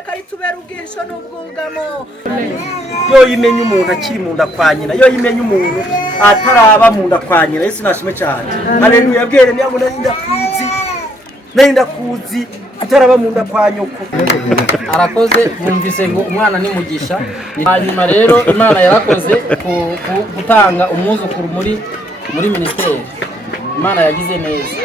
iteka ritubera ubwihisho n'ubwugamo. Yo yimenye umuntu akiri mu nda kwa nyina, yo yimenye umuntu ataraba mu nda kwa nyina. Yesu nashime cyane. Haleluya. Bwere niyo nenda kuzi ataraba mu nda kwa nyoko. Arakoze yumvise ngo umwana ni mugisha. Hanyuma rero Imana yarakoze gutanga umwuzukuru muri ministeri. Imana yagize neza.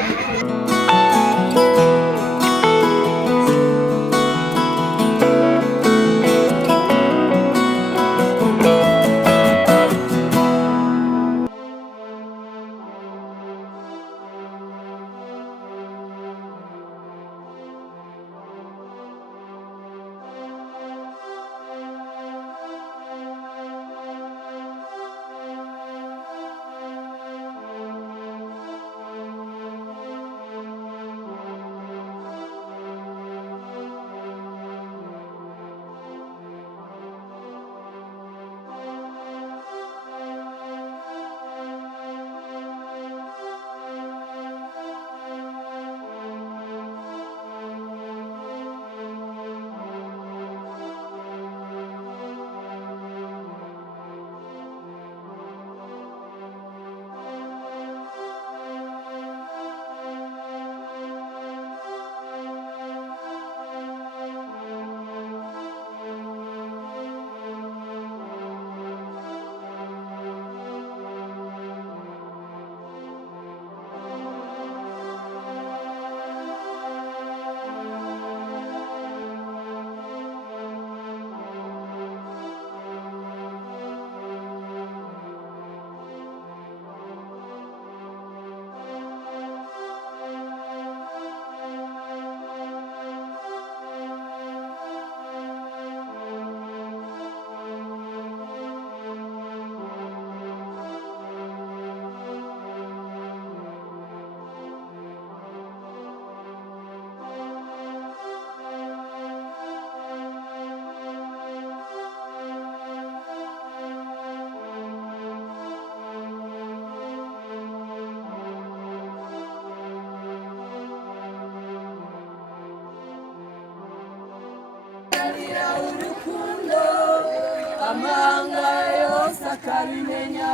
Amanga yose akabimenya,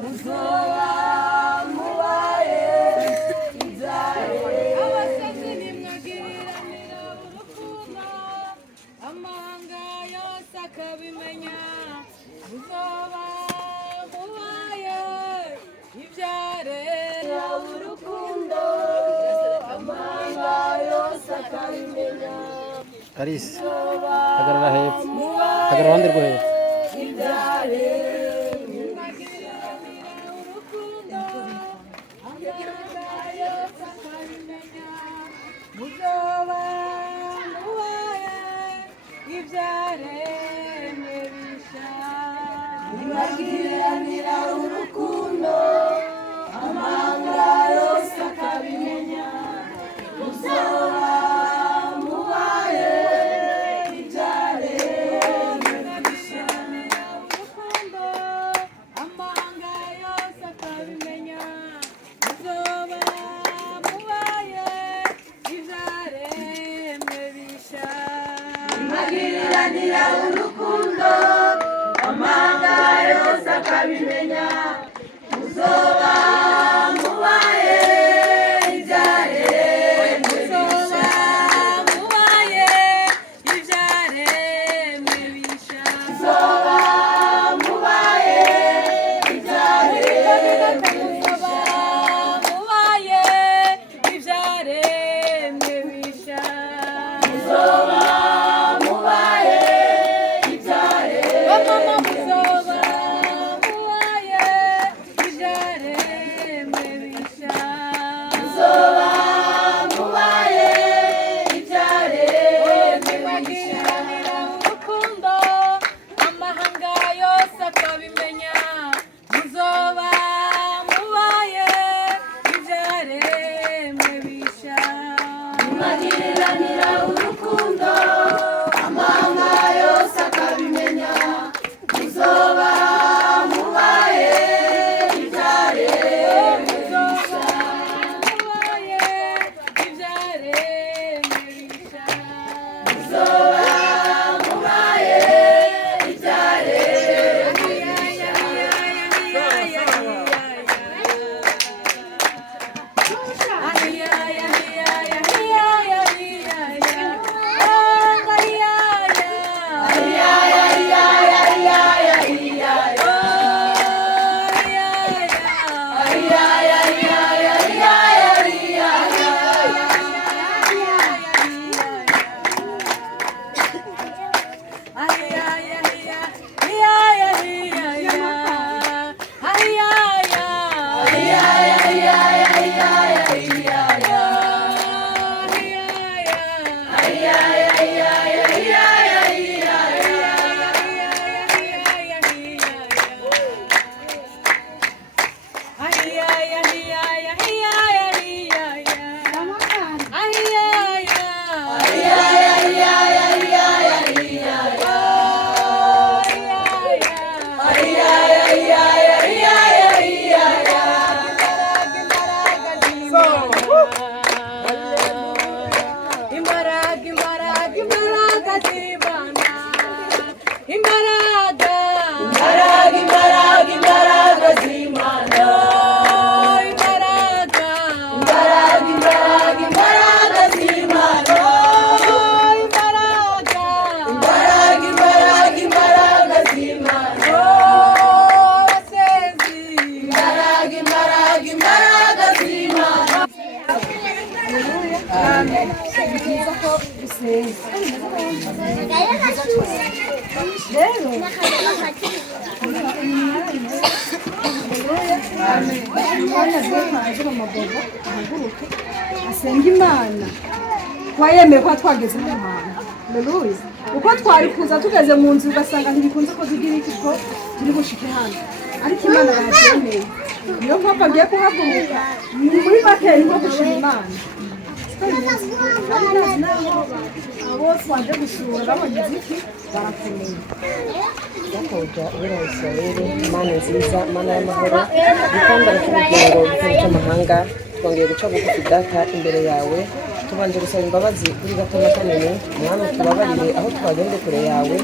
muzoba mubaye ibyare. Abasazi nimwagiriranira urukundo, amanga yose akabimenya, muzoba mubaye ibyare. Urukundo, amanga yose akabimenya. Karisi, hagarara hepfo, hagarara uruhande rwo hepfo. Nimwagiranira urukundo, amanga yose akabimenya, muzoba mubaye ibyare. Nimwagiranira urukundo, amanga yose akabimenya, muzoba mubaye ibyare mwebisha. Nimwagiranira urukundo, amanga yose akabimenya, muzoba mubaye ibyare. Muzoba mubaye ibyare mwebisha. Muzoba mubaye ibyare. Muzoba mubaye ibyare mwebisha. Muzoba mubaye ibyare. Mama muzoba mubaye ibyare. asenga imana twayemeye ko twageze mu Mana. Haleluya. Uko twari kuza tugeze mu nzu ugasanga ntibikunze ko tugira iki ko turi bushike hano, ariko imana yabyemeye. Niyo mpamvu agiye kuhaguruka muri make nko gushima imana. Bose baje gusura babagize iki barakomeye. Databuja ubera Isirayeli, Mana nziza, Mana y'amahoro, dutambara cy'ubugingo bw'igihugu cy'amahanga, twongeye guca bugufi data imbere yawe, tubanje gusaba imbabazi kuri gato na kanini. Mwami utubabarire aho twagende kure yawe,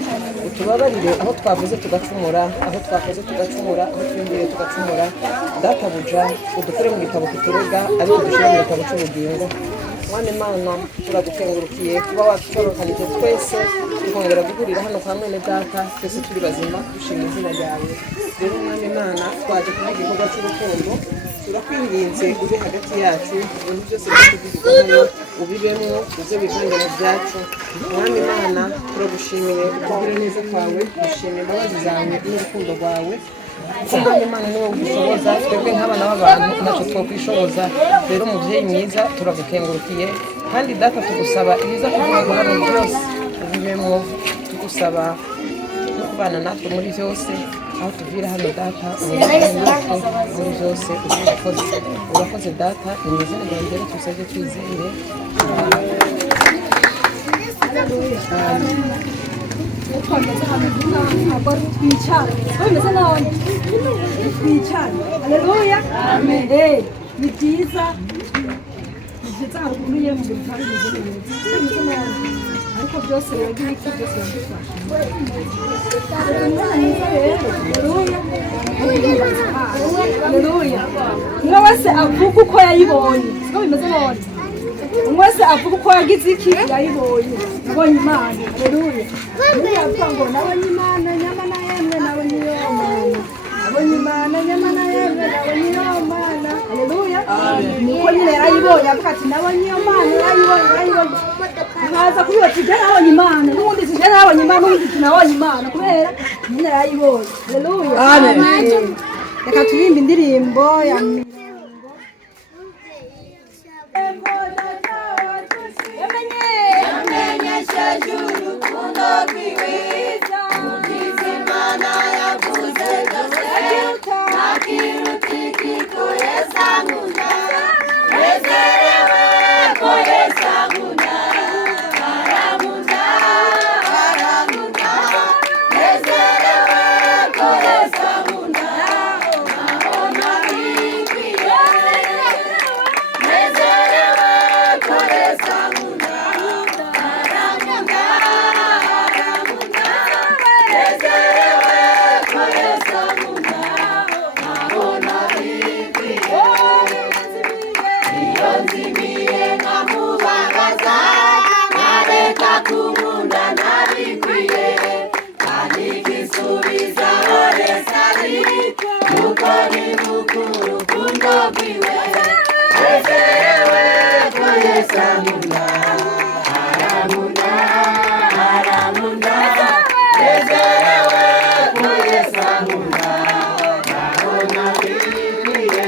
utubabarire aho twavuze tugacumura, aho twakoze tugacumura, aho twinjiye tugacumura. Databuja udukure mu gitabo kiturega, ariko dushyire mu gitabo cy'ubugingo. Mwami Mana turagukengurukiye kuba watworokanije twese tukongera guhurira hano kwa mwene data, twese turi bazima dushima izina ryawe. Rero Mwami Mana twaje kuba igikorwa cy'urukundo, turakwinginze ube hagati yacu, ibintu byose by'udukorano ubibemwo, uze bivange mu byacu. Mwami Mana turagushimiye ukugira neza kwawe, dushimiye imbabazi zawe n'urukundo rwawe. Mwami Mana niwe udushoboza, twebwe nk'abana b'abantu ntacyo twakwishoboza. Rero umubyeyi mwiza turagukengurukiye, kandi data tugusaba ibiza kuvuga hano byose ubibemwo, tugusaba no kubana natwe muri byose, aho tuvira hano data muri byose. Urakoze data, ni mu izina ryawe rero tubisabye twizeye. Twageze hano ntabwo twicara, bameze nabi twicara. Haleluya, amen. Ni byiza haruguru ye mu bintu kandi bimeze neza, ariko byose rero ibiki byose biradufasha. Haleluya. Umwe wese avuga uko yayibonye, siko bimeze none. Umwe wese avuga uko yagize iki yayibonye, nabonye Imana. Haleluya. Avuga ngo nabonye Imana nyamana yemwe nabonye Imana, nabonye Imana nyamana yemwe nabonye Imana. Haleluya. Niko nyine yarayibonye, avuga ati nabonye Imana, yarayibonye. Nkaza kubiba tujya nabonye Imana, n'ubundi tujya nabonye Imana, n'ubundi tunabonye Imana kubera nyine yarayibonye. Haleluya. Amen. Reka turirimbe indirimbo ya yamenyesheje urukundo rwiza, ugize Imana yavuze byose, ntakiruta ikiko Yesu ankunda, nezerewe ko Yesu ankunda, arankunda, arankunda, nezerewe ko Yesu ankunda, aho nabikwiye, nezerewe ko Yesu ankunda. Kumunda nabikwiye kandi kisubiza oresari nuko ni mukuru rukundo rwiwe, nezerewe ko Yesu ankunda, arankunda, arankunda, nezerewe ko Yesu ankunda, aho nabikwiye,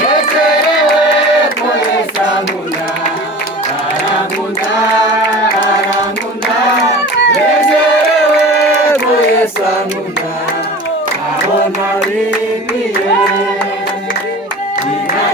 nezerewe ko Yesu ankunda, arankunda, arankunda, nezerewe ko Yesu ankunda, aho nabikwiye.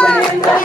Kurinda,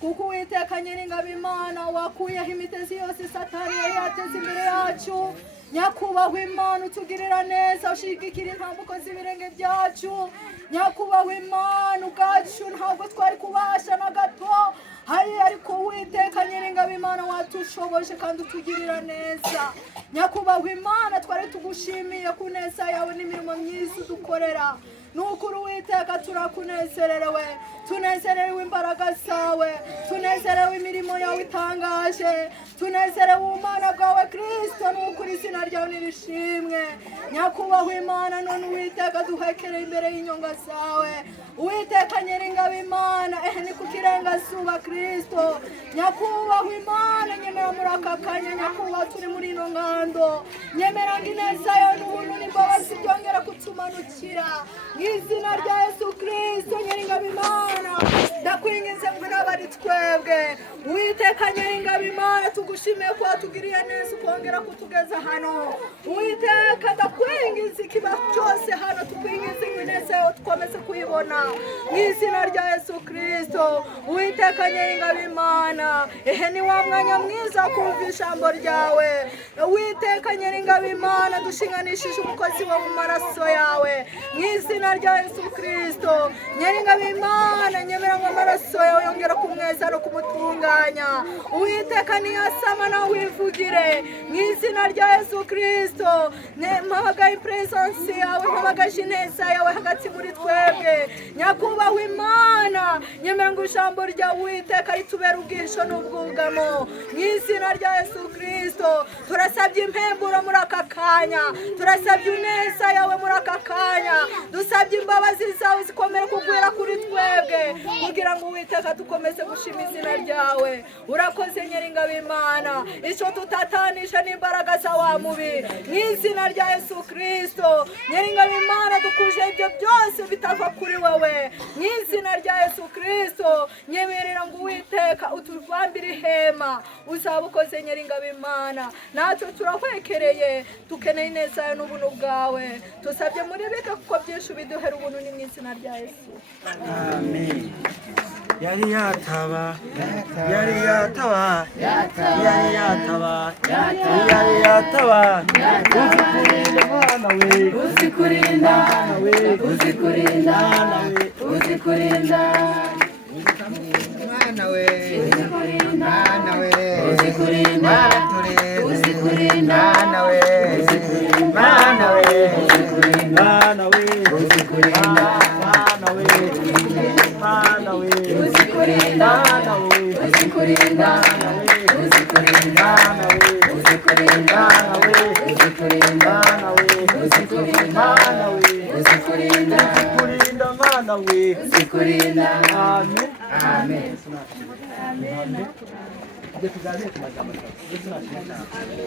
kuko Uwiteka Nyiringabo Imana wakuyeho imitezi yose Satani yari yateze imbere yacu. Nyakubahwa Imana utugirira neza, ushigikira intambuko z'ibirenge byacu. Nyakubahwa Imana ubwacu ntabwo twari kubasha na gato, ariko Uwiteka Nyiringabo Imana watushoboje kandi utugirira neza. Nyakubahwa Imana twari tugushimiye ku neza yawe n'imirimo myiza udukorera. Nukuri Uwiteka turakunezerewe, tunezerewe imbaraga zawe, tunezerewe imirimo yawe itangaje, tunezerewe ubumana bwawe Kristo. Nukuri izina ryawe nirishimwe. Nyakubahwa Imana none Uwiteka duhekereye imbere y'inyonga zawe. Uwiteka Nyiringabo Imana ni ku kirengazuba Kristo. Nyakubahwa Imana nyemera muri aka kanya, nyakubahwa turi muri ino ngando, nyemera ngo ineza yawe n'ubuntu n'imbabazi byongera kutumanukira mw'izina rya Yesu Kristo. Nyiringabo Imana ndakwinginze ngo n'abari twebwe, Uwiteka Nyiringabo Imana tugushimiye ko watugiriye neza ukongera kutugeza hano. Uwiteka ndakwinginze ikiba cyose hano, tukwinginze ngo ineza yawe tukomeze kuyibona mw'izina rya Yesu Kristo. Uwiteka Nyiringabo Imana ni wa mwanya mwiza kumva ijambo ryawe. Uwiteka Nyiringabo Imana dushinganishije umukozi wawe mu maraso yawe mw'izina rya Yesu Kristo. Nyiringabo Imana nyemera ngo amaraso yawe yongera kumweza no kumutunganya. Uwiteka niyasama nawe wivugire mw'izina rya Yesu Kristo. Mpamagaye presence yawe, mpamagaje ineza yawe hagati muri twebwe. Nyakubahwa Imana nyemera ngo ijambo rya Uwiteka ritubera ubwisho n'ubwugamo mw'izina rya Yesu Kristo. Turasabye impemburo muri aka kanya, turasabye ineza yawe muri aka kanya, dusabye imbabazi zawe zikomeye kugwira kuri twebwe kugira ngo Uwiteka dukomeze gushima izina ryawe. Urakoze Nyiringabo Imana, icyo tutatanisha n'imbaraga za wa mubi mw'izina rya Yesu Kristo. Nyiringabo Imana dukuje ibyo byose bitava kuri wowe mw'izina rya Yesu Kristo. Nyemerera ngo Uwiteka utuvambire ihema, uzaba ukoze Nyiringabo Imana. Natwe turahwekereye, tukeneye ineza yawe n'ubuntu bwawe. Tusabye muri bika kuko byinshi biduhera ubuntu ni mw'izina rya Yesu. Amen. Yari yataba, yari yataba, yari yataba, yari yataba. Uzikurinda Mana we, uzikurinda Mana we, uzikurinda Mana we, uzikurinda Mana we, uzikurinda Mana we, uzikurinda Mana we, uzikurinda Mana we, uzikurinda Mana we, Mana we, uzikurinda Mana we, uzikurinda Mana we, uzikurinda Mana we, uzikurinda Mana we, uzikurinda Mana we, uzikurinda Mana we, uzikurinda Mana we, uzikurinda. Amen. Amen. Amen.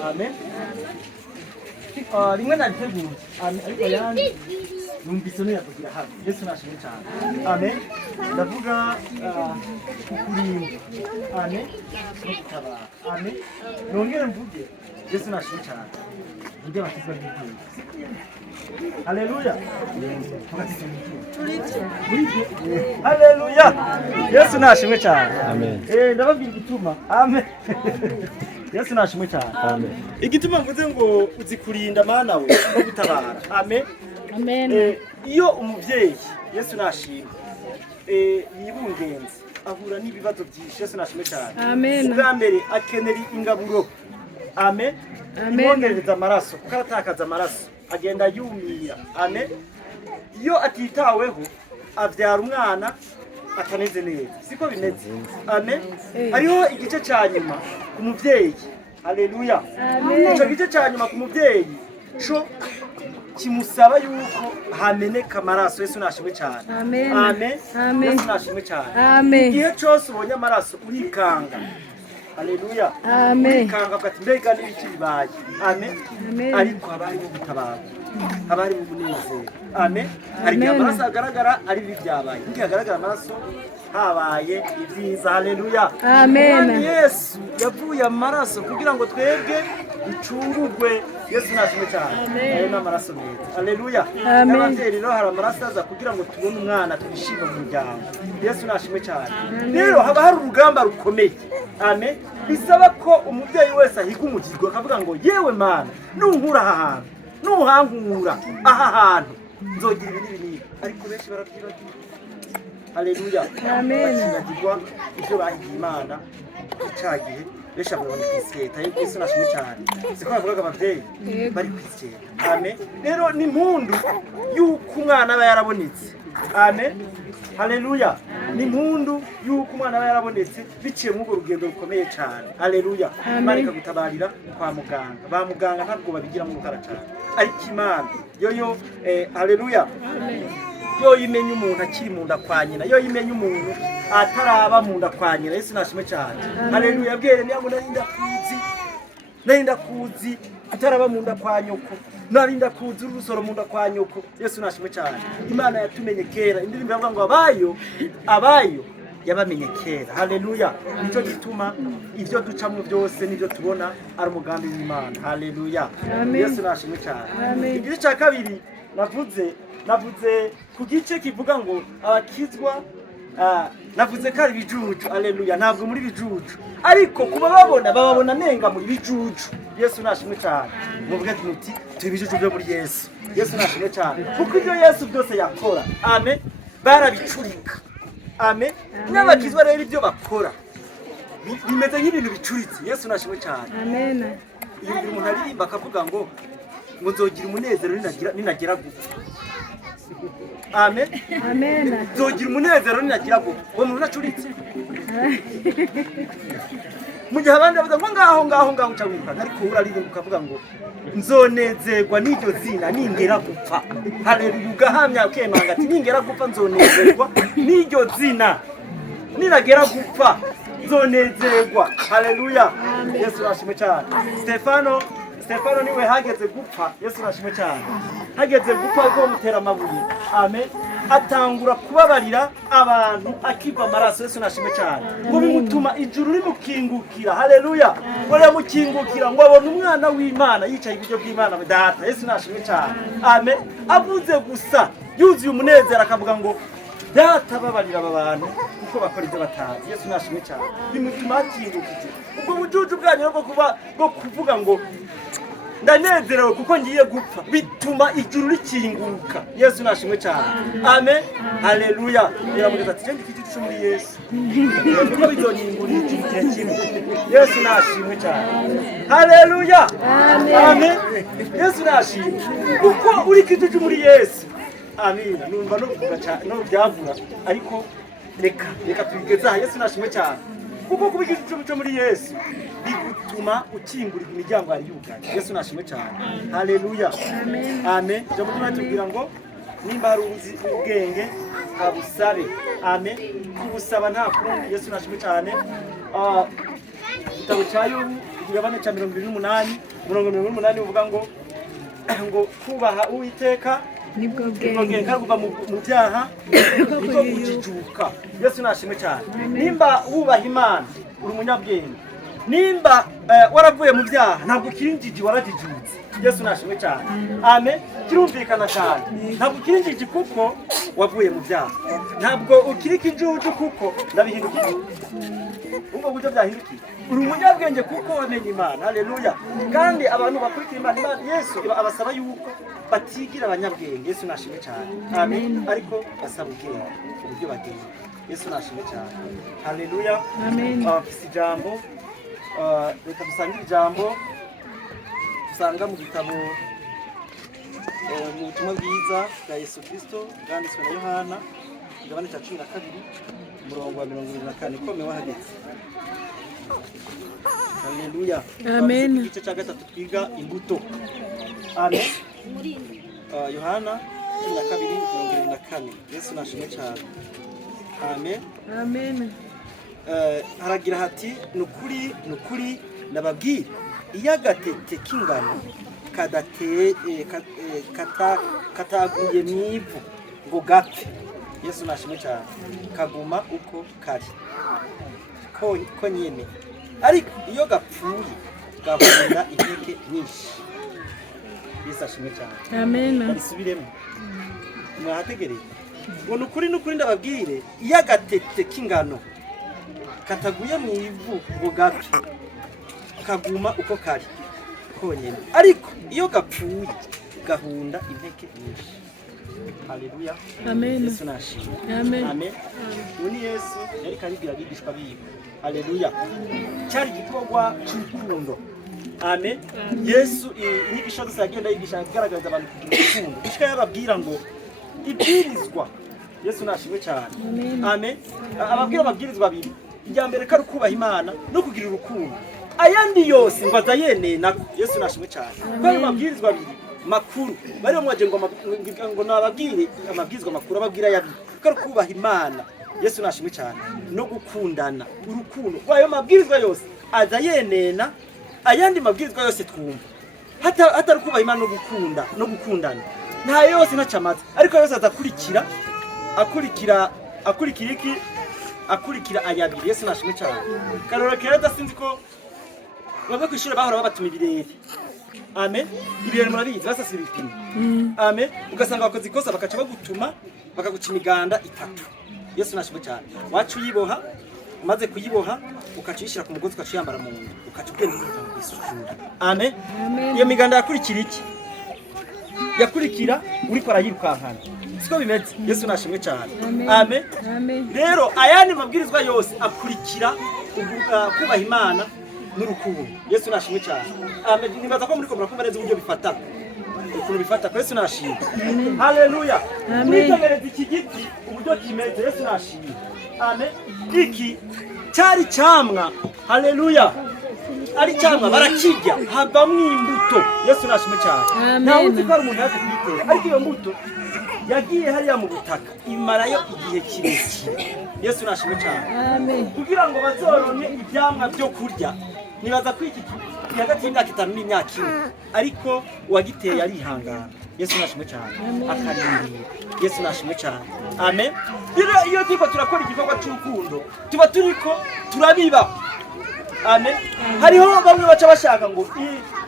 Amen. Rimwe na riteguye. Amen. numvise niyavugira hano Yesu nashimwe cyane amen ndavuga kukurinda amen no gutabara amen nongere mvuge Yesu nashimwe cyane mvuge bakizwa n'ibyo haleluya haleluya Yesu nashimwe cyane amen ndababwira igituma amen Yesu nashimwe cyane amen igituma mvuze ngo uzikurinda mana we no gutabara amen amen iyo umuvyeyi Yesu nashimwe yibungenze ahura n'ibibazo byinshi Yesu nashimwe cyane amen ubwa mbere akenera ingaburo amen imwongereza amaraso kuko aratakaza amaraso agenda yumira amen iyo atitaweho avyara umwana ataneze neza siko bimeze amen hariho igice cya nyuma ku muvyeyi haleluya ico gice cya nyuma ku muvyeyi co kimusaba yuko hameneka amaraso Yesu nashimwe cyane amen Yesu nashimwe cyane igihe cyose ubonye amaraso urikanga haleluya urikanga ugati mbega n'ibiki bibaye amen ariko abari mu gutabara abari mu munezero amen hari igihe amaraso agaragara ari bibi byabaye igihe agaragara amaraso habaye ibyiza haleluya amen Yesu yavuye amaraso kugira ngo twebwe ducungurwe Yesu nashimwe cyane ayo n'amaraso meza haleluya n'abavyeyi rero hari amaraso aza kugira ngo tubone umwana twishime mu muryango Yesu nashimwe cyane rero haba hari urugamba rukomeye amen bisaba ko umuvyeyi wese ahiga umugirwa akavuga ngo yewe mana nunkura aha hantu nuhankura aha hantu nzogira ibi n'ibi ariko benshi baravyibagira haleluya amen bagirwa ibyo bahigiye imana icagihe besha babona kwiseta Yesu nashimwe cyane siko bavugaga abavyeyi bari kwiseta amen rero ni impundu yuko umwana aba yarabonetse amen haleluya ni impundu yuko umwana aba yarabonetse biciye mu rugendo rukomeye cyane haleluya marika gutabarira kwa muganga ba muganga ntabwo babigira mu rukara cyane ariko imana yoyo haleluya yo yimenye umuntu akiri mu nda kwa nyina yo yimenye umuntu ataraba mu nda kwa nyina Yesu nashimwe cyane haleluya bwere niyo narinda kuzi ataraba mu nda kwa nyoko narinda kuzi urusoro mu nda kwa nyoko Yesu nashimwe cyane imana yatumenye kera indirimbo yavuga ngo abayo yabamenye kera haleluya nico gituma ivyo ducamwe byose nivyo tubona ari umugambi w'Imana haleluya Yesu nashimwe cyane igice cya kabiri navuze ku gice kivuga ngo abakizwa navuze ko ari bijuju haleluya ntabwo muri bijuju ariko kuba babona nenga muri bijuju Yesu nashimwe cyane muvuge muti turi bijuju byo muri Yesu nashimwe cyane kuko ibyo Yesu byose yakora amen barabicurika amen n'abakizwa rero ibyo bakora bimeze nk'ibintu bicuritse Yesu nashimwe cyane amen iyo umuntu aririmba akavuga ngo nzogira umunezero ninagera gupfa amen amen nzogira umunezero ninagira gupfa uwo muntu acuritse mu gihe abandi bavuga ngo ngaho uca wiruka ariko uraririmba ukavuga ngo nzonezerwa n'iryo zina ningera gupfa haleluya ugahamya ukemanga ati ningera gupfa nzonezerwa n'iryo zina ninagera gupfa nzonezerwa haleluya Yesu nashimwe cyane Stefano niwe hageze gupfa Yesu nashimwe cyane hageze gupfa ko mutera amabuye amen atangura kubabarira abantu akiva amaraso Yesu nashimwe cyane ngo bimutuma ijuru rimukingukira haleluya ngo rimukingukira ngo abone umwana w'Imana yicaye ibiryo by'Imana data Yesu nashimwe cyane amen avuze gusa yuzuye umunezero akavuga ngo data babarira aba bantu kuko bakora ibyo batazi Yesu nashimwe cyane bimutuma akingukije ubwo bujuju bwanyu bwo kuvuga ngo ndanezerewe kuko ngiye gupfa bituma ijuru rikinguka Yesu nashimwe cyane amen haleluya yamugize ati cyangwa iki gicu muri Yesu kuko bizonyingura igihe kimwe Yesu nashimwe cyane haleluya amen Yesu nashimwe kuko uri kicu muri Yesu amen numva no kuvuga cyane no byavura ariko reka tubigeza Yesu nashimwe cyane kuko kubigira igicu muri Yesu bigutuma ukingurira imiryango ari yugaye Yesu nashimwe cyane haleluya amen je mutuma tubwira ngo nimba hari ubwenge abusabe amen kubusaba nta kundi Yesu nashimwe cyane igitabo cya Yobu igabane cya 28 uvuga ngo kubaha Uwiteka nibwo bwenge kandi kuva mu byaha niko kujijuka. Yesu nashimwe cyane. Nimba wubaha Imana uri umunyabwenge, nimba waravuye mu byaha ntabwo kirinjiji warajijutse. Yesu nashimwe cyane. Amen. Kirumvikana cyane. Ntabwo kirinjiji kuko wavuye mu byaha, ntabwo ukiri kijuju kuko ndabihindukiye. Ubwo buryo byahindukiye. Uri umunyabwenge kuko wamenye Imana. Haleluya. Kandi abantu bakurikira Imana, Yesu abasaba yuko batigira abanyabwenge. Yesu nashimwe cyane. Amen. Ariko basaba ubwenge uburyo bagenda. Yesu nashimwe cyane. Haleluya. Amen. Ijambo reka dusangire ijambo dusanga mu gitabo mu butumwa bwiza bwa Yesu Kristo bwanditswe na Yohana igabane cya 12 umurongo wa 24 kome wahageze. Haleluya. Amen. Igice cya gatatu twiga imbuto. Amen. Yohana 12:24. Yesu nashimwe cyane. Amen. Amen. Haragira hati nukuri nababwira iyo agatete k'ingano kataguye mu ivu ngo gapfe, Yesu nashimwe cyane, kaguma uko kari ko nyene, ariko iyo gapfuye gahunda inteke nyinshi. Yesu ashimwe cyane. Amen. Bisubiremo mwahategereye ngo nukuri ndababwire iyo agatete k'ingano kataguye mu ivu ngo gapfe, kaguma uko kari konyene, ariko iyo gapfuye gahunda inteke nyinshi. Haleluya. Amen. Yesu nashimwe. Amen. Amen. Uni Yesu yari karibwira abigishwa biwe. Haleluya. Cyari gikorwa cy'urukundo. Amen. Yesu inyigisho zose yagenda yigisha agaragaza abantu kugira urukundo. Ishika yababwira ngo ibwirizwa. Yesu nashimwe cyane. Amen. Ababwira ababwirizwa babiri. Ijya mbere kari kubaha Imana no kugira urukundo. Ayandi yose ngo azayene nako. Yesu nashimwe cyane. Bari mabwirizwa babiri makuru. Bari mwaje ngo nababwire amabwirizwa makuru ababwira yabiri. Kari kubaha Imana. Yesu nashimwe cyane no gukundana. Urukundo. Wayo mabwirizwa yose azayenena. Ayandi mabwirizwa yose twumva. Hata kubaha Imana no gukundana. Nta yose ntacamaze. Ariko yose azakurikira akurikira ayabiri. Yesu nashimwe cyane. Karora kera sinzi ko bava ku ishuri bahora babatuma ibirere. Amen. Ibirere murabizi basasira ibipimo. Amen. Ugasanga bakoze ikosa bakaca bagutuma bakaguca imiganda 3. Yesu nashimwe cyane. Wacu yiboha umaze kuyiboha ukacishira ku mugozi ukaciyambara mu nda ukaca ugenda mu isukura. Amen. Iyo miganda yakurikira iki? Yakurikira uri kwa yirukankana. Siko bimeze. Yesu nashimwe cyane. Amen. Amen. Rero ayandi mabwirizwa yose akurikira kubaha Imana n'urukundo. Yesu nashimwe cyane. Amen. Nibaza ko muri ko murakumva neza uburyo bifata. Ukuntu bifata kwa Yesu nashimwe. Haleluya. Mwitegereze iki giti uburyo kimeze. Yesu nashimwe. Amen. Iki cyari cyamwa. Haleluya. Ari cyamwa barakirya havamwe imbuto. Yesu nashimwe cyane. Ntawe uzi ko ari umuntu yaje kuyitera, ariko iyo mbuto yagiye hariya mu butaka imarayo igihe kirekire. Yesu nashimwe cyane. Amen. Kugira ngo bazoronke ibyamwa byo kurya. Nibaza kwiki hagati y'imyaka 5 n'imyaka 1, ariko uwagiteye arihangana. Yesu nashimwe cyane. Akarindira. Yesu nashimwe cyane. Amen. Iyo tiko turakora igikorwa cy'urukundo tuba turiko turabiba. Amen. Hariho bamwe baca bashaka ngo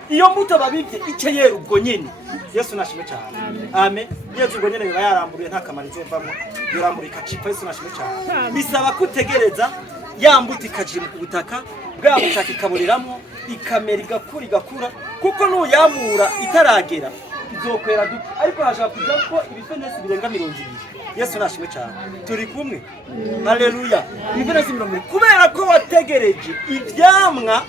iyo mbuto babibye iceye ubwo nyene. Yesu nashimwe cyane. Amen. Yesu ubwo nyene yarambuye nta kamaro izovamo. Yorambura ikacipa. Yesu nashimwe cyane. Bisaba kutegereza ya mbuto ikaje mu butaka bwa butaka ikaburiramo ikamera igakura kuko nuyamura itaragera izokwera duke, ariko hashaka kuja ko ibifenesi birenga 200. Yesu nashimwe cyane. Turi kumwe. Haleluya. Ibifenesi 200 kubera ko wategereje ibyamwa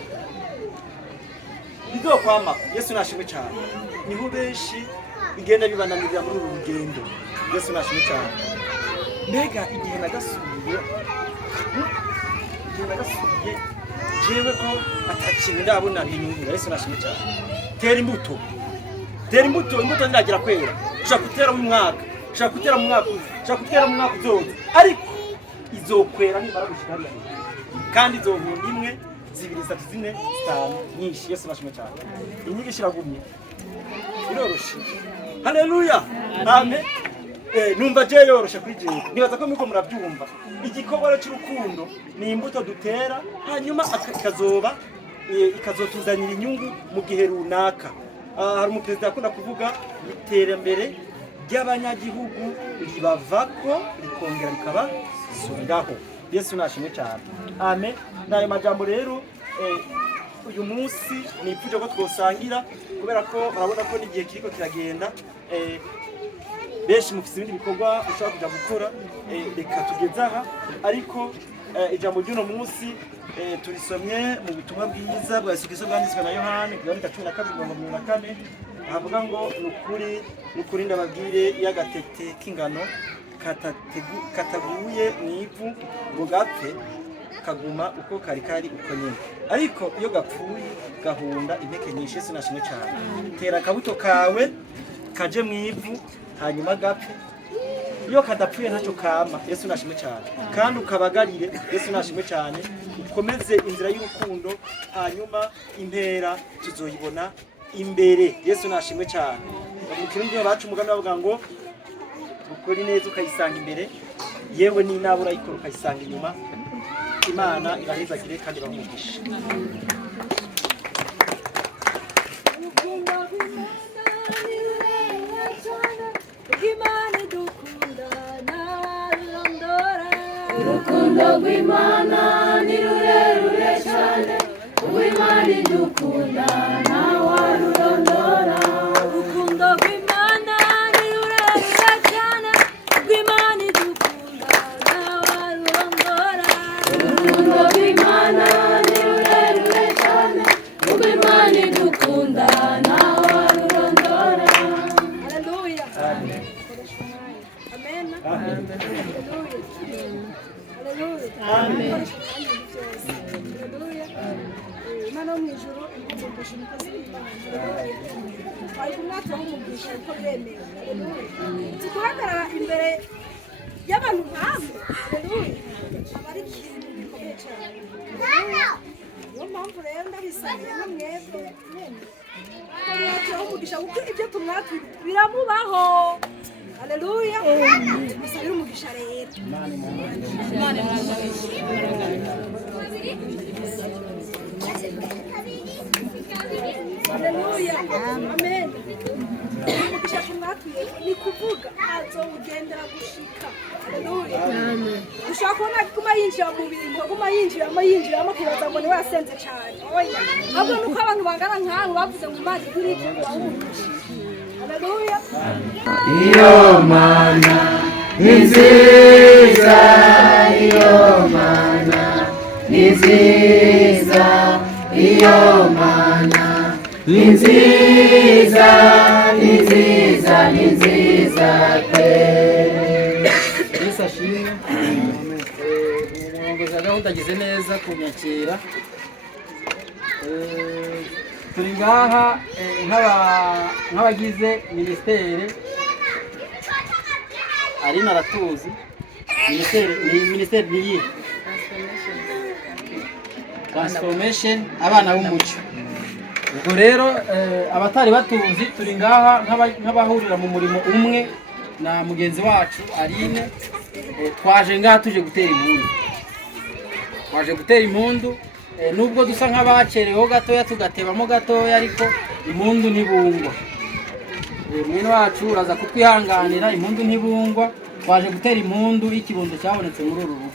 bizokwama. Yesu nashimwe cyane. Niho benshi bigenda bibananirira muri uru rugendo. Yesu nashimwe cyane. Mbega igihe nagasubiye jewe ko atakintu ndabona inyungu. Yesu nashimwe cyane. Tera imbuto imbuto ndagira kwera. Ushaka gutera mu mwaka, ushaka gutera mu mwaka uzoza, ariko izokwera nibara gushikariya kandi izohunda imwe 2 zitatu zine zitanu nyinshi. Yesu nashimwe cyane. Inyigisho iragumye iroroshe. Haleluya, amen. Numva je yoroshe kuri jewe, nibaza ko muko murabyumva. Igikorwa cy'urukundo ni imbuto dutera hanyuma ikazotuzanira inyungu mu gihe runaka. Hari umuperezida akunda kuvuga iterambere ry'abanyagihugu ribavako rikongera rikabasubiraho. Yesu nashimwe cyane, amen. Nayo majambo rero uyu munsi nipfuje ko twosangira kubera ko murabona ko n'igihe kiriko kiragenda. Benshi mufite ibindi bikorwa ushobora kujya gukora, reka tugeze aha. Ariko ijambo ry'uno munsi turisomye mu butumwa bwiza bwa Yesu Kristo bwanditswe na Yohani 12:24 havuga ngo nukuri ndababwire y'agatete k'ingano kataguye mu ivu ngo gapfe kaguma uko kari uko nyine, ariko iyo gapfuye gahunda impeke nyinshi. Yesu nashimwe cyane. Tera akabuto kawe kaje mu ivu hanyuma gapfe. Iyo kadapfuye ntacyo kama. Yesu nashimwe cyane. Kandi ukabagarire. Yesu nashimwe cyane. Ukomeze inzira y'urukundo hanyuma impera tuzoyibona imbere. Yesu nashimwe cyane. Abukirungiye bacu umugani bavuga ngo ukora neza ukayisanga imbere, yewe n'inabura ikora ukayisanga inyuma. Imana irahezagire kandi bamugisha. Urukundo rw'Imana ni rurerure cyane, uw'Imana idukunda ntawarurondora. Urukundo rw'Imana ni rurerure cyane, uw'Imana idukunda ntawarurondora. Urukundo rw'Imana ni rurerure cyane, uw'Imana idukunda ntawarurondora. Haleluya. Amen. Amen. Amen. Imana mu ijuru imugisha umukozi w'Imana. Ari kumwatira umugisha uko byemewe. Tuguhagarara imbere y'abantu nk'abo. Haleluya. Abari ikintu gikomeye cyane. Niyo mpamvu rero ndabisabira na mwebwe mwene. Kumwatira umugisha kuko ibyo tumwatira biramubaho. Haleluya. Musabira umugisha rero. Haleluya. Amen. Umugisha tumwatuye ni kuvuga azogendera gushika. Haleluya. Amen. Ushaka kubona kuma yinjira mu bintu, kuma yinjiramo kibaza ngo ni wasenze cyane. Oya. Ahubwo nuko abantu bangana nk'aho bavuze ngo Imana kuri iki baumugisha. Haleluya. Iyo Mana ni nziza, iyo Mana ni nziza, iyo Mana ni nziza, ni nziza, ni nziza pe. Yesu ashimwe. Umurongozi wa gahunda agize neza kunyakira. Turi ngaha nk'abagize ministere Arina aratuzi. Ministere ni iyi Transformation abana b'umuco. Ubwo rero abatari batuzi turi ngaha nk'abahurira mu murimo umwe na mugenzi wacu Arine. Twaje ngaha tuje gutera impundu. Nubwo dusa nk'abacereho gatoya tugatebamo gatoya, ariko impundu ntibungwa. Mwene wacu uraza kutwihanganira, impundu ntibungwa. Twaje gutera impundu y'ikibondo cyabonetse muri uru rugo.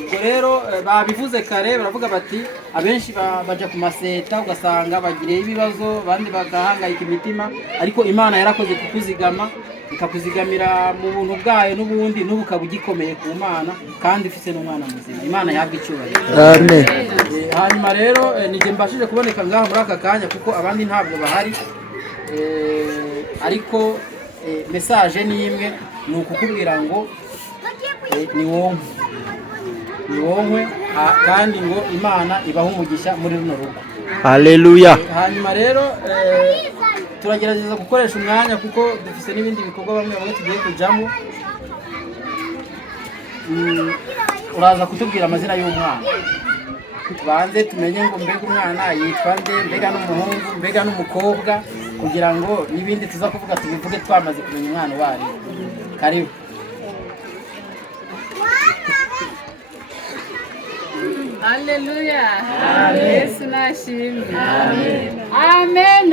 Ubwo rero babivuze kare, baravuga bati abenshi baja ku maseta ugasanga bagiriye ibibazo, abandi bagahangayika imitima, ariko Imana yarakoze kukuzigama, ikakuzigamira mu buntu bwayo n'ubundi n'ubu ukaba ugikomeye ku Mana kandi ufite n'umwana muzima. Imana yabwe icyubahiro. Amen. Hanyuma rero nije mbashije kuboneka ngaha muri aka kanya kuko abandi ntabwo bahari, ariko message ni imwe, ni ukukubwira ngo ni wowe kandi ngo Imana ibaho umugisha muri runo rugo. Haleluya. Hanyuma rero turagerageza gukoresha umwanya kuko dufite n'ibindi bikorwa bamwe tugiye kujamo. Uraza kutubwira amazina y'umwana. tubanze tumenye ngo mbega umwana yitwa nde, mbega n'umuhungu, mbega n'umukobwa, kugira ngo n'ibindi tuza kuvuga tubivuge twamaze kumenya umwana uwo ari we. Karibu. Haleluya. Yesu nashimwe. Amen.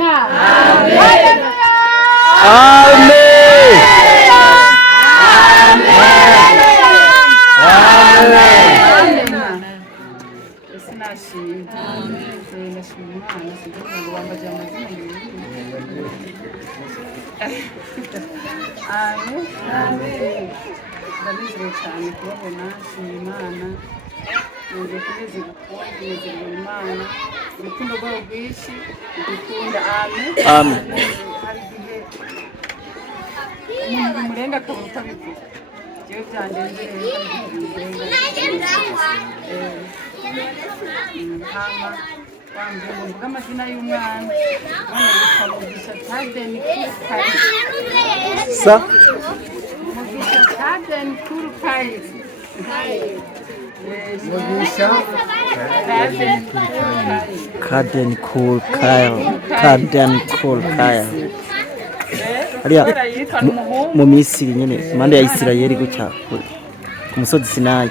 Yesu nashimwe. Nashimye Imana kugira ngo bambaje amazina y'Imana. Amen. Ndabizi cyane kubabona, nshimye Imana. Nongeye kunezerwa Imana, urukundo rwayo rwinshi dukunda. Amen. Hari igihe umuntu bimurenga akabona utabivuga. Jewe byandenze hama wambye ngo mvuge amazina y'umwana. Umwana yitwa Mugisha Tadeni Kurukayisi. Mugisha Tadeni Kurukayisi. Kaden Cool Kyle. Hariya mu Misiri nyene impande ya Isirayeli gutya ku musozi Sinayi.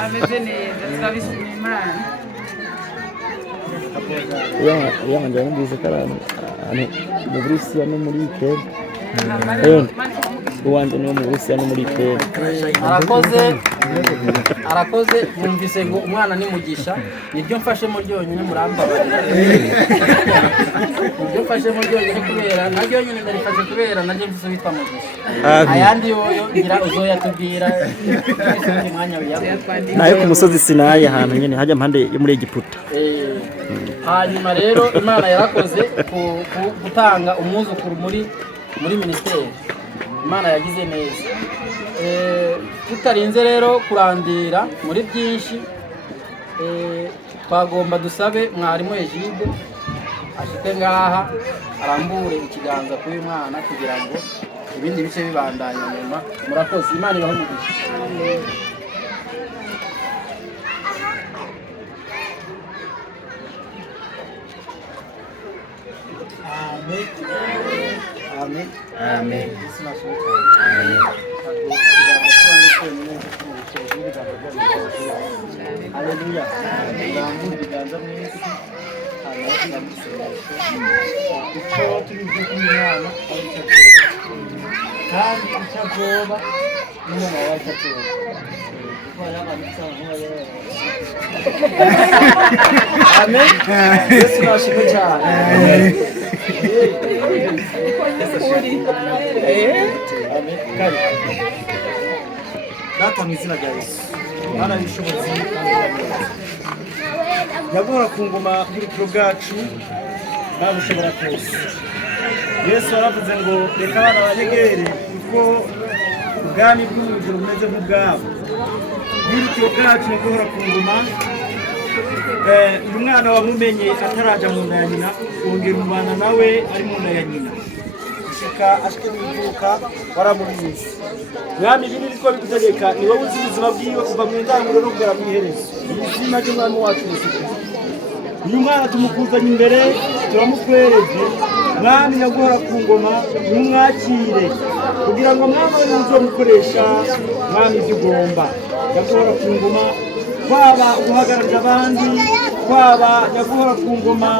Ameze neza, turabishimira Imana. Ya njye numvise karano mu Burusiya no muri Ukraine. Uwanje no mu Burusiya no muri Ukraine. Arakoze numvise ngo umwana ni Mugisha, nibyo mfashemo ryonyine murambabarira. Nibyo mfashemo ryonyine kubera naryo nyine ndarifashe kubera naryo mfise witwa Mugisha. Ayandi yoyo ngira uzoyatubwira muri mwanya wiyago. Nayo ku musozi Sinayi ahantu nyene hajya mpande yo muri Egiputa. Hanyuma rero Imana yarakoze gutanga umwuzukuru muri ministeri. Imana yagize neza. Tutarinze rero kurandira muri byinshi, twagomba dusabe mwarimu Egide ashike ngaha arambure ikiganza kuri mwana kugira ngo ibindi bice bibandanye nyuma. Murakoze. Imana ibahe umugisha. Amen. Amen. Haleluya. Ibiganza mwese icyo turi kumwana kandi icyo agoba n'umwana wacu atoba. Amen. Yesu nashimwe cyane. Data mu izina rya Yesu, Mana y'ubushobozi nyagora ku ngoma y'urukiro bwacu nta bushobora kose. Yesu yaravuze ngo reka abana banyegere kuko ubwami bw'umwijuru bumeze nk'ubwabo. Y'urukiro bwacu nyagora ku ngoma, uyu mwana wamumenye ataraja mu nda ya nyina, wongera umubana nawe ari mu nda ya nyina. Ashike n'ivuka waramurinze. Mwami ibi nitwo bigutegeka, ni wowe uzi ubuzima bwiwe kuva mu ntangiriro no kugera mu iherezo. Izina ry'umwami wacu Yesu Kristo. Uyu mwana tumukuzanye imbere, turamukwereze. Mwami nyaguhora ku ngoma, numwakire kugira ngo mwami uzomukoresha mwami ibyo ugomba. Nyaguhora ku ngoma, kwaba guhagararira abandi, kwaba nyaguhora ku ngoma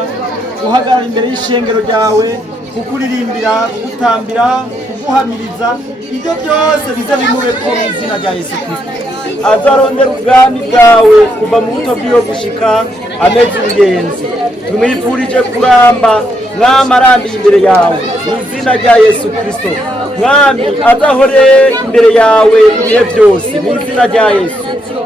guhagarara imbere y'ishengero ryawe, kukuririmbira, kugutambira, kuguhamiriza, ibyo byose bize bimube ko mu izina rya Yesu Kristo. Azarondera ubwami bwawe kuva mu buto bwiwe gushika ameze uruyenzi. Tumwifurije kuramba, mwami arambiye imbere yawe mu izina rya Yesu Kristo. Mwami azahore imbere yawe ibihe byose mu izina rya Yesu.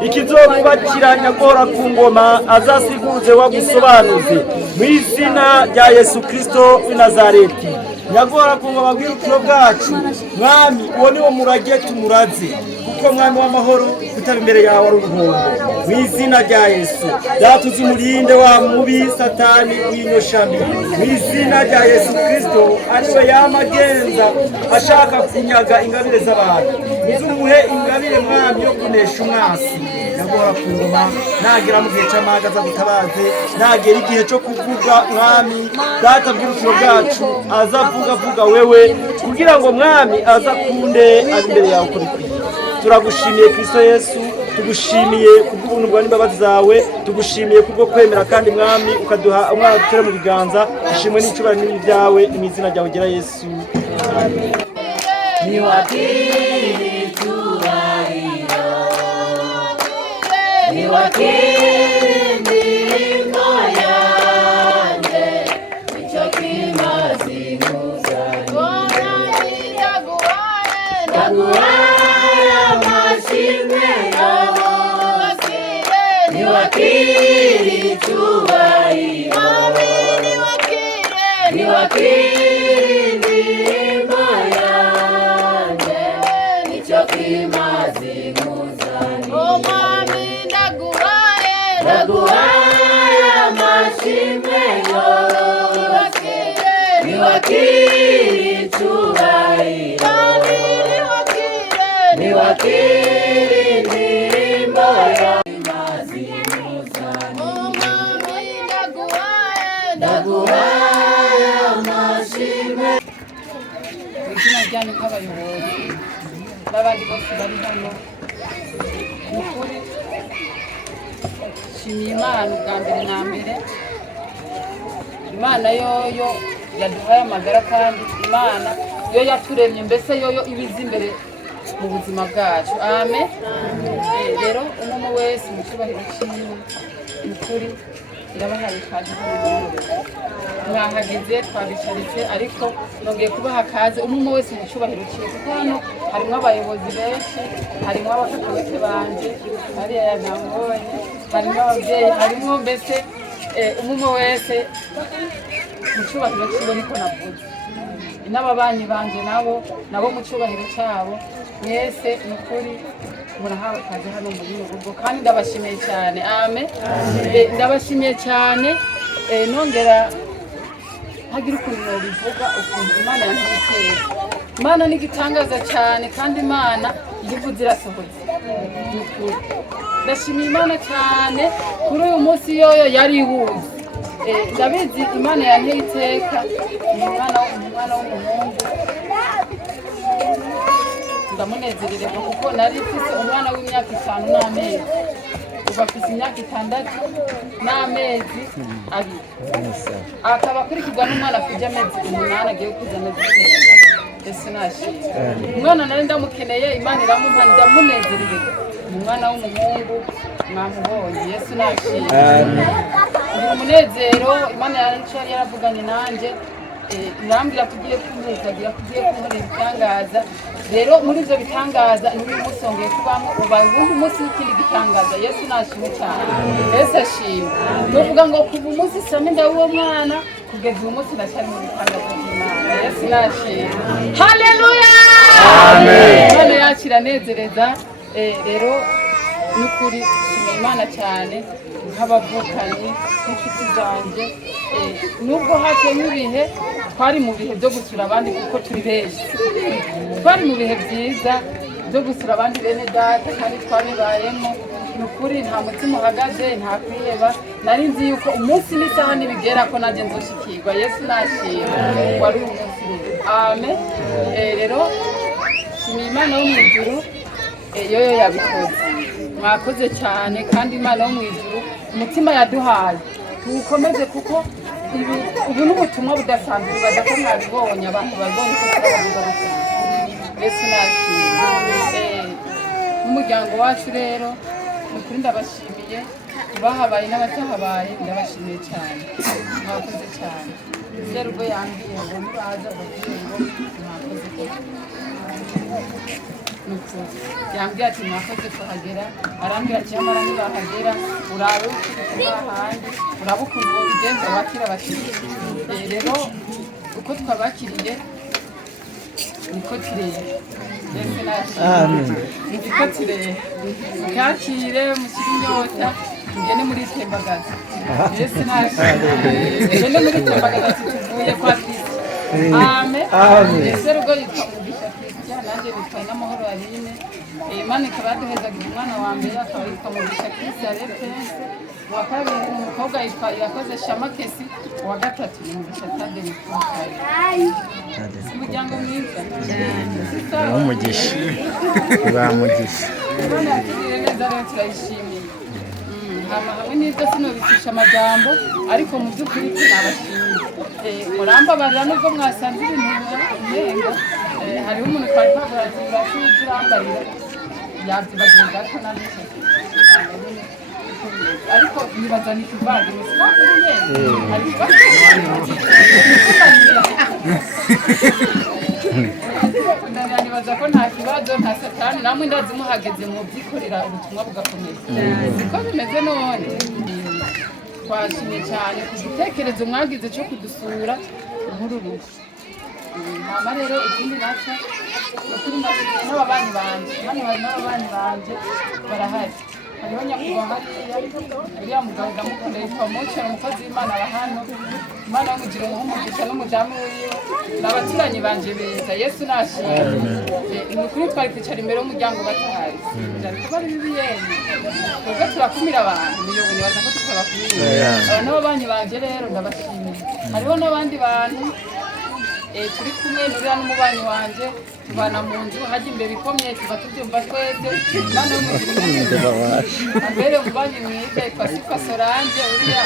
Ikizomubakira nyagora ku ngoma azasiguze wagusobanuze mu izina rya Yesu Kristo w'i Nazareti. Nyagora ku ngoma bw'urukiro bwacu, mwami uwo ni wo murage tumuraze, kuko mwami w'amahoro kutaba imbere yawe ari uruhombo mu izina rya Yesu. Datuzi umurinde wa mubi satani w'inyoshambi mu izina rya Yesu Kristo, ariwe yamagenza ashaka kunyaga ingabire z'abantu. Uzumuhe ingabire mwami yo kunesha umwasi. guhora ku ngoma nagera mu gihe cy'amaga aza gutabaze nagera igihe cyo kuvuga mwami data bw'urusiro bwacu avuga wewe kugira ngo mwami aza kunde ari imbere yawe uko bikwiye. Turagushimiye Kristo Yesu, tugushimiye kubw'ubuntu bwawe n'imbabazi zawe, tugushimiye kubwo kwemera kandi mwami ukaduha umwana dutere mu biganza. Ishimwe n'icyubahiro n'ibintu byawe mu izina ryawe ugera Yesu. Amen. izina ryanyu nk'abayobozi n'abandi bose bari hano ni ukuri nshimiye Imana ubwa mbere na mbere. Imana yoyo yaduhaye amagara kandi Imana yo yaturemye mbese yoyo ibiza imbere mu buzima bwacu. Amen. Rero umuntu wese mu cyubahiro cyiwe ni ukuri irabahaye kazi mwahageze twabisharitse ariko nongeye kubaha kaze umuntu wese mu cyubahiro cyiwe kuko hano harimo abayobozi benshi, harimo abakakabete banje hariya yanamboye, harimo ababyeyi, harimo mbese umuntu wese mu cyubahiro cyiwe niko navuze. N'ababanyi banje nabo mu cyubahiro cyabo mwese ni ukuri murahawe kazi hano muri ubu rugo kandi ndabashimiye cyane. Amen. Ndabashimiye cyane nongera hagira ukuntu bivuga ukuntu Imana yanteye. Imana ni igitangaza cyane kandi Imana yivuze irasohoza. Ndashimiye Imana cyane kuri uyu munsi yoyo yari ihuze. Ndabizi Imana yanteye iteka umwana w'umuhungu ndamunezererwa kuko nari mfise umwana w'imyaka 5 n'amezi uba afise imyaka 6 n'amezi abiri akaba akurikirwa n'umwana afite amezi 8 agiye kuza amezi 9. Ese nashimye umwana nari ndamukeneye Imana iramumpa ndamunezererwa umwana w'umuhungu mwamubonye. Yesu nashimye. Umunezero Imana yaravuganye nanjye irambwira tugiye kumwezagira tugiye kubona ibitangaza. Rero muri ibyo bitangaza n'uyu munsi wongeye kubamo ubaye ubundi munsi w'ikindi gitangaza. Yesu nashimwe cyane. Yesu ashimwe. Tuvuga ngo kuva umunsi sami ndawe uwo mwana kugeza uyu munsi ndacyari mu bitangaza by'Imana. Yesu nashimwe. Haleluya. Amen. Imana yacu iranezereza. Rero n'ukuri nshimiye Imana cyane nk'abavukanyi n'inshuti zanjye nubwo haciyemo ibihe twari mu bihe byo gusura abandi kuko turi benshi, twari mu bihe byiza byo gusura abandi bene data kandi twabibayemo. Ni ukuri nta mutima uhagaze nta kwiheba, nari nzi yuko umunsi n'isaha nibigera ko nanjye nzoshikirwa. Yesu nashimwe wari umunsi rero. Amen. Rero nshimiye Imana yo mu ijuru yoyo yabikoze. Mwakoze cyane kandi Imana yo mu ijuru umutima yaduhaye tuwukomeze kuko ubu n'ubutumwa budasanzwe badako mwabibonye abantu babonye ko turabavuga gutya. Yesu nashimye. N'umuryango wacu rero ni ukuri ndabashimiye, bahabaye n'abatahabaye ndabashimiye cyane. Mwakoze cyane. Rero ubwo yambwiye ngo nibaza bakwiye ngo mwakoze yambwiye ati mwakoze kuhagera, arambwira ati nyamara nibahagera urabe ukiri ahandi urabe ukuntu bigenza wakira abakiriya. Rero uko twabakiriye niko tureba. Yesu nashimye. Niko tureba mukakire mushyire inyota tugende muri Tembagaza. Yesu nashimye. Tugende muri Tembagaza tuvuye kwa Kristo. Amen. Yesu rwo yitwa nanjye bitwaye n'amahoro Aline Imana ikaba yaduhezaga umwana wa mbere akaba yitwa Mugisha Christian Prince, uwa kabiri ni umukobwa yitwa Irakoze Shama Kesi, uwa gatatu ni Mugisha Tadeni Kumukari. Umuryango mwiza umugisha bamugisha Imana yatugiriye neza rero turayishimiye. Hamwe n'ibyo sinobikisha amajambo ariko mu by'ukuri tunabashimiye. Murambabarira nubwo mwasanze ibintu ntenga, hariho umuntu twari twaguragira turambarira yabyibagiwe gato nanditse ariko nibaza ni kivanga musibako nyene ariko nibaza ko nta kibazo nta satani namwe ndazi muhageze mu byikorera ubutumwa bugakomeza siko bimeze none. Twashimye cyane ku gitekerezo mwagize cyo kudusura nk'ururugo. Mama rero ikindi naco ukuri n'ababanyi banje hano hari n'ababanyi banje barahari. Hariho nyakubahwa uriya mugabo ndamukunda yitwa Mucyo, umukozi w'Imana aba hano. Imana yamugire umugisha n'umudamu wiwe n'abaturanyi banje beza. Yesu nashimye. Ni ukuri twari kwicara imbere y'umuryango batahari byari kuba ari bibi yemwe ubwo turakumira abantu niyobo nibaza ko tutabakumira. Aba n'ababanyi banje rero ndabashimiye. Hariho n'abandi bantu turi kumwe n'uriya n'umubanyi wanje tubana mu nzu hajya imbere ikomeye tuba tubyumva twese. Imana y'umugisha ambere umubanyi mwiza yitwa Sifa Solange, uriya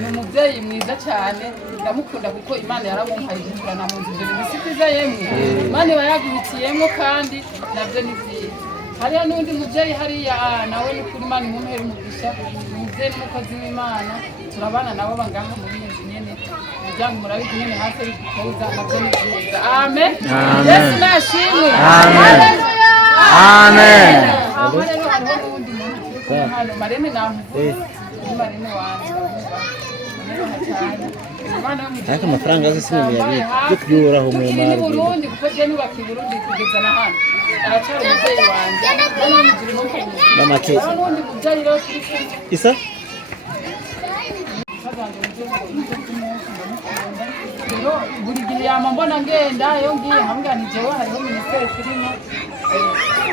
ni umubyeyi mwiza cyane ndamukunda kuko Imana yaramumpaye guturana mu nzu. Ibyo ni byiza yemwe Imana iba yaguhitiyemo kandi nabyo ni byiza. Hariya n'undi mubyeyi hariya nawe ni kuri Imana imumpera umugisha, umubyeyi n'umukozi w'Imana turabana nabo bangaha muri iyi nzu nyene umuryango murabizi nyene hasi ari kuza nabyo ni byiza. Amen. Yesu nashimwe. Amen. Amen. Rero hariho n'undi muntu turi kumwe hano Marene namuvuze ni Marene wanje cyane. ariko amafaranga yose sinubiyabika yo kuyuraho mu mari Burundi kuko je nubaka i Burundi kugeza na hano aracyari umubyeyi wanje n'amujiri mu bamake n'undi mubyeyi rero turi kumwe isa rero buri gihe yama mbona ngenda iyo ngiye nkambwira ni jewe hariho minisiteri turimo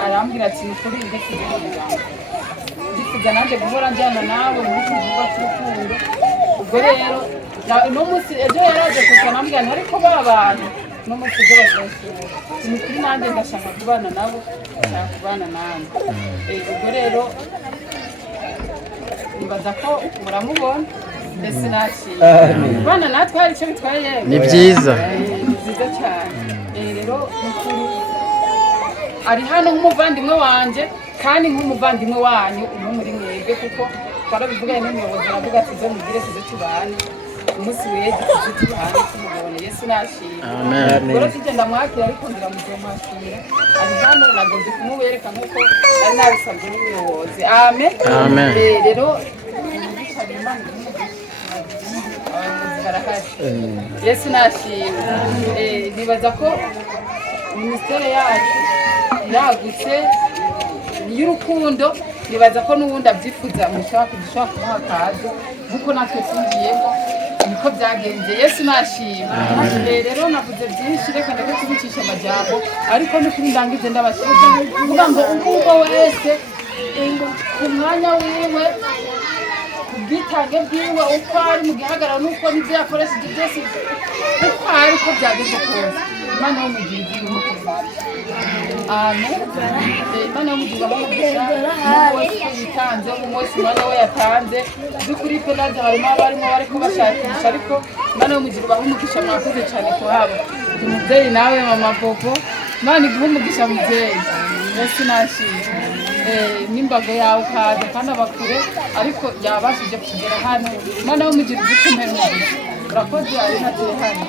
arambwira ati nukuri ndifuza nanjye guhora njyana nawe muri iki gikorwa cy'urukundo. Ubwo rero uno munsi ejo yaraje kuza nambwira nti ariko ba bantu uno munsi ejo bazosura ni ukuri nanjye ndashaka kubana nabo ndashaka kubana nanjye. Ubwo rero nibaza ko muramubona mbese nakira bana natwe hari icyo bitwaye yewe ni byiza ni byiza cyane. Rero mukuru ari hano nk'umuvandimwe wanje kandi nk'umuvandimwe wanyu umwe muri mwebwe kuko twarabivuganye n'umuyobozi aravuga ati zo mugire tuze tubane umunsi w'ejo tuze tubane tumubone. Yesu nashimye. Rero tugenda mwakira ariko ngira muzomwakira ari hano nagomba kumubereka nk'uko nari nabisabwe n'umuyobozi. Amen. Rero Yesu nashimwe. Nibaza ko minisiteri yacu iragutse y'urukundo, nibaza ko n'ubundi abyifuza dushobora kumuha akazi kuko natwe tugiyemo niko byagenze. Yesu nashimwe. Rero navuze byinshi reka ndeke kubicisha amajambo ariko n'ukuri ndangize ndabashimira kuvuga ngo umwe wese ku mwanya wiwe ubwitange bwiwe uko ari mu gihagararo n'uko n'ibyo yakoresheje byose uko ari uko byageze kose Imana y'umugizi n'umukozi. Amen. Imana y'umugizi abamugisha n'uwo wese yitanze umwe wese umwanya we yatanze by'ukuri pe naze harimo abarimo bariko bashakisha ariko Imana y'umugizi abamugisha mwakoze cyane kuhaba. Umubyeyi nawe mama Bobo Imana iguhe umugisha mubyeyi. Yesu nashimye. N'imbago yawe kaza kandi abakure ariko yabashije kugera hano Imana y'umugizi uzikumira umugisha. Urakoze ari natuye hano.